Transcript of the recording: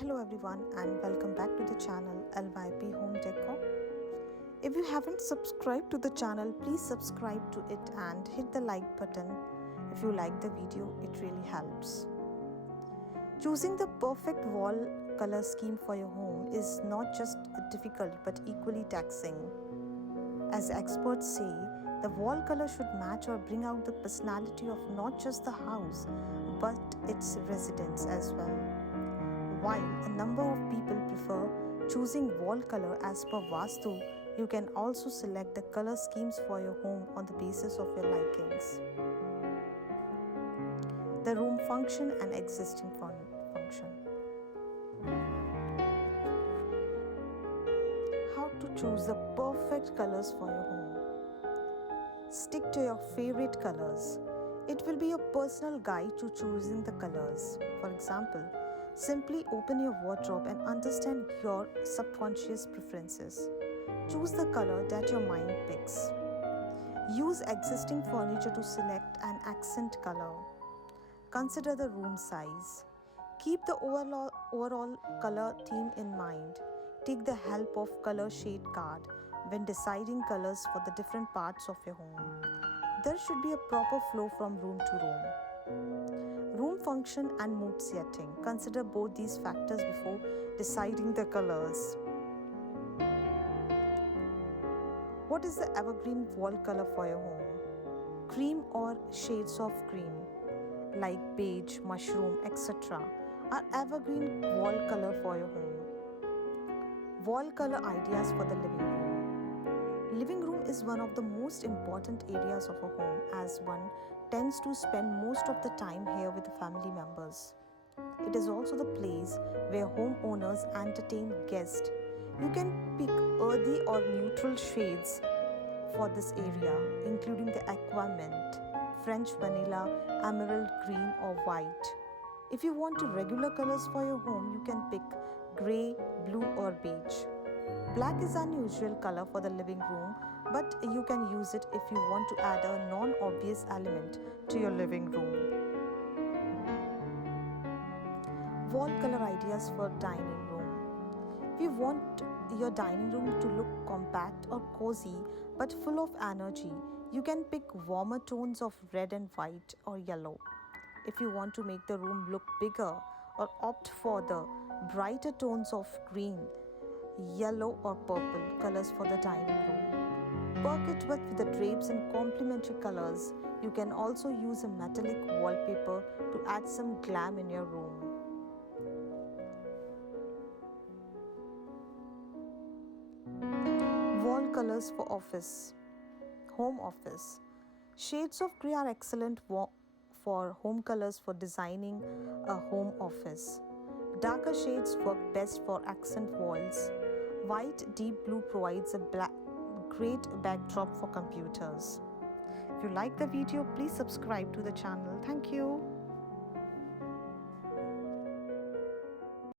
Hello everyone and welcome back to the channel LYP Home Decor. If you haven't subscribed to the channel, please subscribe to it and hit the like button. If you like the video, it really helps. Choosing the perfect wall color scheme for your home is not just difficult but equally taxing. As experts say, the wall color should match or bring out the personality of not just the house but its residents as well. While a number of people prefer choosing wall color as per Vastu, you can also select the color schemes for your home on the basis of your likings. The room function and existing function. How to choose the perfect colors for your home. Stick to your favorite colors. It will be your personal guide to choosing the colors. For example, simply open your wardrobe and understand your subconscious preferences. Choose the color that your mind picks. Use existing furniture to select an accent color. Consider the room size. Keep the overall color theme in mind. Take the help of color shade card when deciding colors for the different parts of your home. There should be a proper flow from room to room. Room function and mood setting. Consider both these factors before deciding the colors. What is the evergreen wall color for your home? Cream or shades of cream like beige, mushroom, etc. are evergreen wall color for your home. Wall color ideas for the living room. Living room is one of the most important areas of a home as one tends to spend most of the time here with the family members. It is also the place where homeowners entertain guests. You can pick earthy or neutral shades for this area, including the aqua mint, French vanilla, emerald green or white. If you want regular colors for your home, you can pick grey, blue or beige. Black is an unusual color for the living room, but you can use it if you want to add a non-obvious element to your living room. Wall color ideas for dining room. If you want your dining room to look compact or cozy but full of energy, you can pick warmer tones of red and white or yellow. If you want to make the room look bigger or opt for the brighter tones of green, yellow or purple colors for the dining room. Perk it with the drapes in complementary colors. You can also use a metallic wallpaper to add some glam in your room. Wall colors for office. Home office. Shades of grey are excellent for home colors for designing a home office. Darker shades work best for accent walls. White deep blue provides a great backdrop for computers. If you like the video, please subscribe to the channel. Thank you.